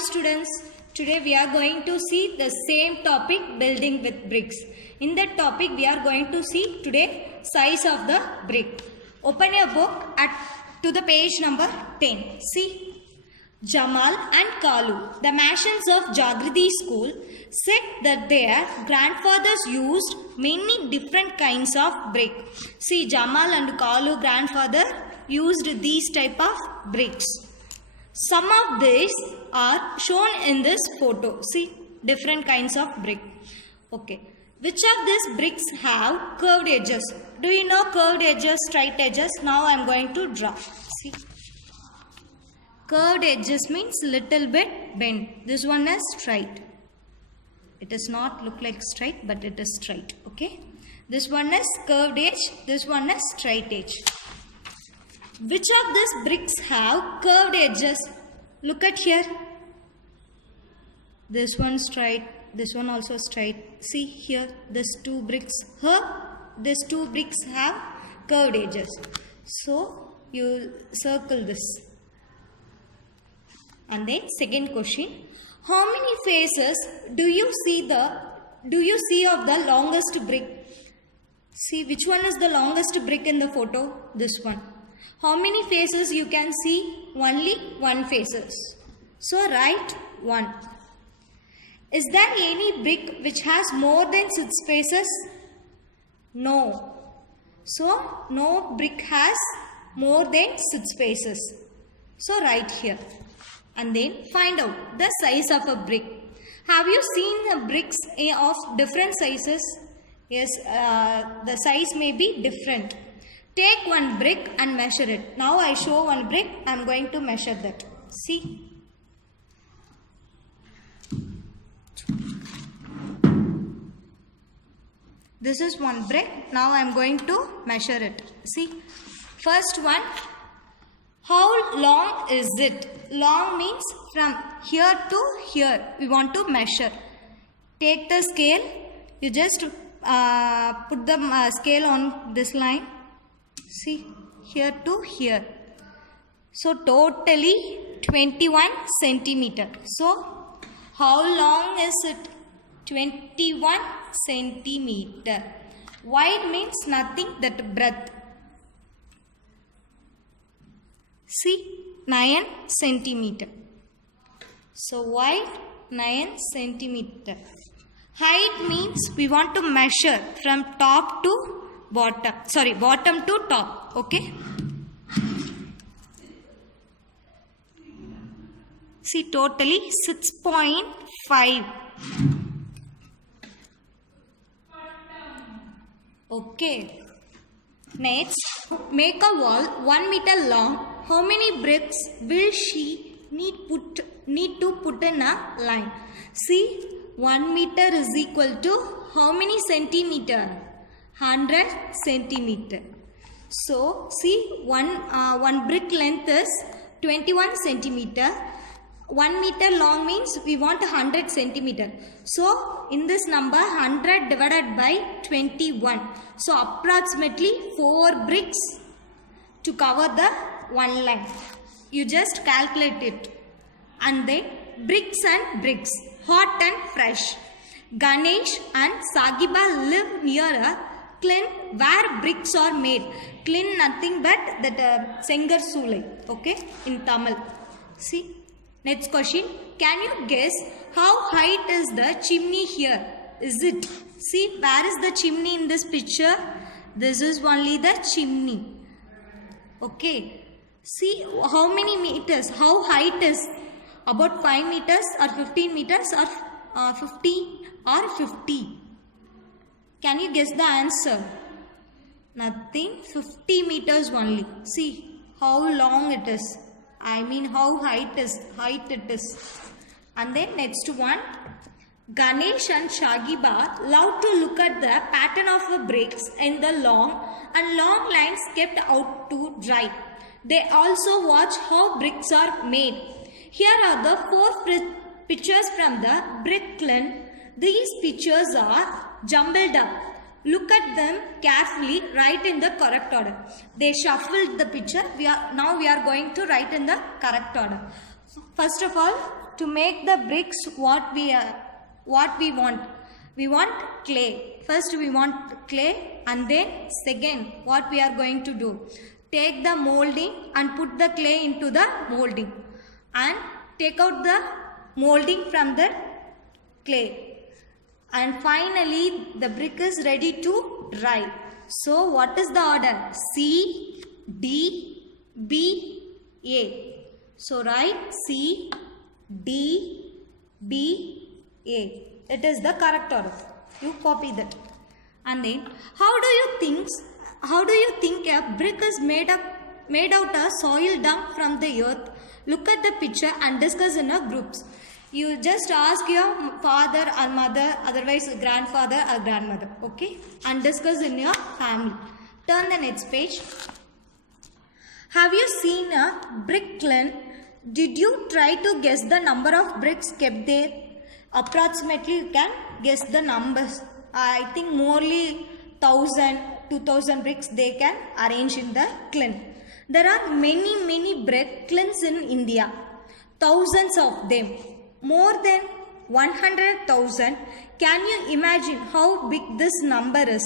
students. Today we are going to see the same topic, building with bricks. In that topic we are going to see today size of the brick. Open your book to the page number 10. See, Jamal and Kalu, the Mashans of Jagriti school, said that their grandfathers used many different kinds of brick. See, Jamal and Kalu grandfather used these type of bricks. Some of these are shown in this photo. See, different kinds of brick. Okay. Which of these bricks have curved edges? Do you know curved edges, straight edges? Now I am going to draw. See. Curved edges means little bit bent. This one is straight. It does not look like straight, but it is straight. Okay. This one is curved edge. This one is straight edge. Which of these bricks have curved edges? Look at here. This one straight. This one also straight. See here. These two bricks. These two bricks have curved edges. So you circle this. And then second question. How many faces do you see of the longest brick? See, which one is the longest brick in the photo? This one. How many faces you can see? Only one faces. So write 1. Is there any brick which has more than 6 faces? No. So no brick has more than 6 faces. So write here. And then find out the size of a brick. Have you seen the bricks of different sizes? Yes, the size may be different. Take one brick and measure it. Now I show one brick. I am going to measure that. See. This is one brick. Now I am going to measure it. See. First one. How long is it? Long means from here to here. We want to measure. Take the scale. You just put the scale on this line. See, here to here. So totally 21 centimeter. So how long is it? 21 centimeter. Wide means nothing, that breadth. See, 9 centimeter. So wide 9 centimeter. Height means we want to measure from top to bottom. Sorry, bottom to top. Okay. See, totally 6.5. Okay. Next, make a wall 1 meter long. How many bricks will she need to put in a line? See, 1 meter is equal to how many centimeter? 100 centimeter. So, see, one brick length is 21 centimeter. 1 meter long means we want 100 centimeter. So, in this number, 100 divided by 21. So, approximately 4 bricks to cover the one line. You just calculate it. And then bricks and bricks, hot and fresh. Ganesh and Sagiba live near a kiln where bricks are made. Kiln nothing but that Sengar Sulai. Okay, in Tamil. See, next question. Can you guess how height is the chimney here? Is it? See, where is the chimney in this picture? This is only the chimney. Okay. See how many meters, how height is? About 5 meters or 15 meters or 50 or 50. Can you guess the answer? Nothing. 50 meters only. See how long it is. I mean how height it is. And then next one. Ganesh and Shagiba love to look at the pattern of the bricks in the long lines kept out to dry. They also watch how bricks are made. Here are the 4 pictures from the brick kiln. These pictures are jumbled up. Look at them carefully, write in the correct order. They shuffled the picture. Now we are going to write in the correct order. First of all, to make the bricks what we want. We want clay. First we want clay, and then second what we are going to do. Take the molding and put the clay into the molding and take out the molding from the clay. And finally the brick is ready to dry. So what is the order? C, D, B, A. So write C, D, B, A. It is the correct order. You copy that. And then how do you think a brick is made out of soil dumped from the earth? Look at the picture and discuss in a groups. You just ask your father or mother, otherwise grandfather or grandmother, okay? And discuss in your family. Turn the next page. Have you seen a brick kiln? Did you try to guess the number of bricks kept there? Approximately you can guess the numbers. I think morely 1000, 2000 bricks they can arrange in the kiln. There are many brick kilns in India. Thousands of them. More than 100,000. Can you imagine how big this number is?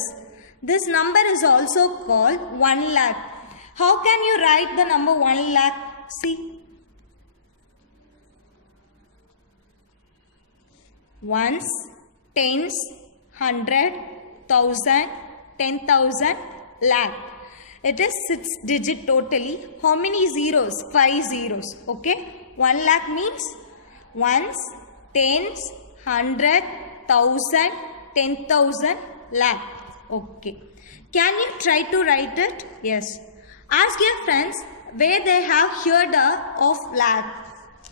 This number is also called 1 lakh. How can you write the number 1 lakh? See. Ones, tens, 100, 1000, 10,000, lakh. It is 6 digit totally. How many zeros? 5 zeros. Okay. 1 lakh means ones, tens, 100, 1000, 10,000, lakh. Okay. Can you try to write it? Yes. Ask your friends where they have heard of lakh.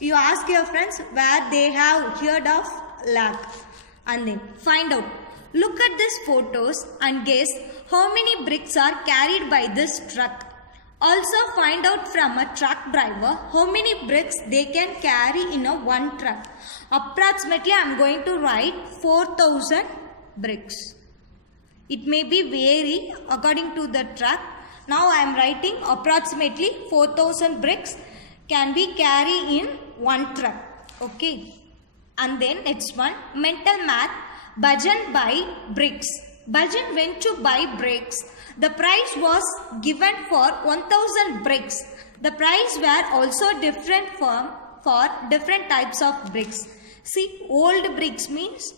You ask your friends where they have heard of lakh. And then find out. Look at these photos and guess how many bricks are carried by this truck. Also find out from a truck driver how many bricks they can carry in a one truck. Approximately I am going to write 4,000 bricks. It may be vary according to the truck. Now I am writing approximately 4,000 bricks can be carried in one truck. Okay. And then next one, mental math. Bhajan buy bricks. Bhajan went to buy bricks. The price was given for 1,000 bricks. The price were also different for different types of bricks. See, old bricks means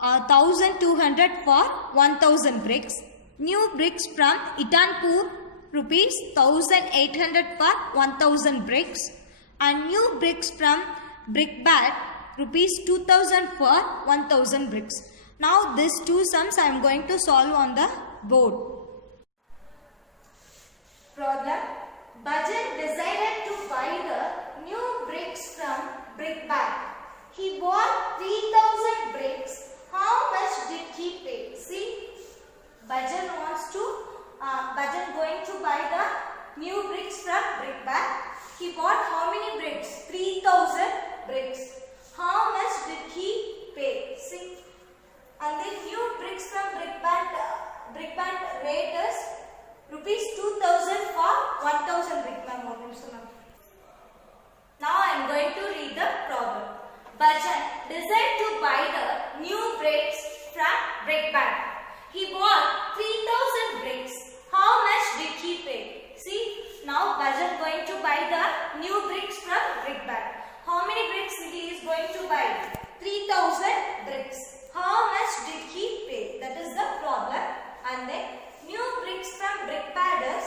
1,200 for 1,000 bricks. New bricks from Itanpur, rupees 1,800 for 1,000 bricks. And new bricks from Brickbat, rupees 2,000 for 1,000 bricks. Now these two sums I am going to solve on the board. Problem. Bhajan decided to buy the new bricks from Brickbat. He bought 3,000 bricks. How much did he pay? See, Bhajan going to buy the new bricks from Brickbat. He bought how many bricks? 3,000 bricks. How much did he pay? See, and the new bricks from Brickbat rate is rupees 2,000 for 1,000 brick. Now I am going to read the problem. Bhajan decided to buy the new bricks from Brickbat. He bought 3,000 bricks. How much did he pay? See, now Bhajan going to buy the new bricks from Brickbat. How many bricks he is going to buy? 3,000 bricks. How much did he pay? That is the problem. And then new bricks from Brickbat is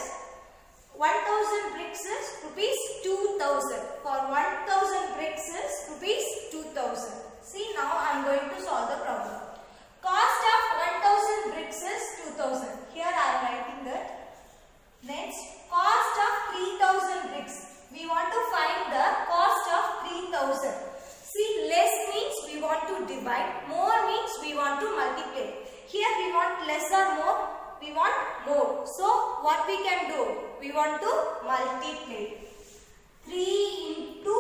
1,000 bricks is rupees 2,000. For 1,000 bricks is rupees 2,000. See, now I am going to solve the problem. Cost of 1,000 bricks is 2,000. Here I am writing that. Next, cost of 3,000 bricks. We want to find the cost of 3,000. See, less means we want to divide. More means we want to multiply. Here we want less or more. We want more. So, what we can do? We want to multiply. 3 into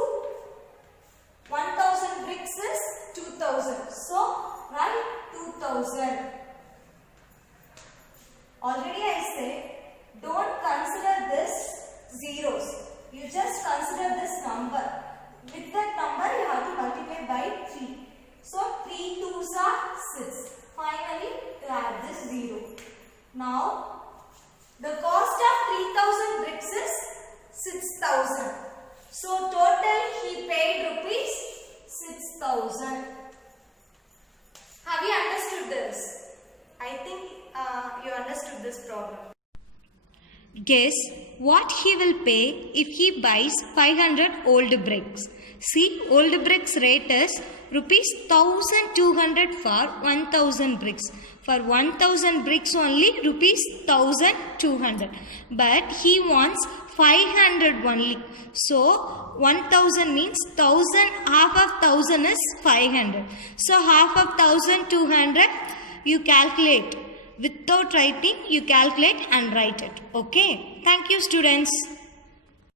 Guess what he will pay if he buys 500 old bricks. See, old bricks rate is rupees 1200 for 1000 bricks. For 1000 bricks only rupees 1200. But he wants 500 only. So 1000 means 1000, half of 1000 is 500. So half of 1200 you calculate. Without writing, you calculate and write it. Okay. Thank you, students.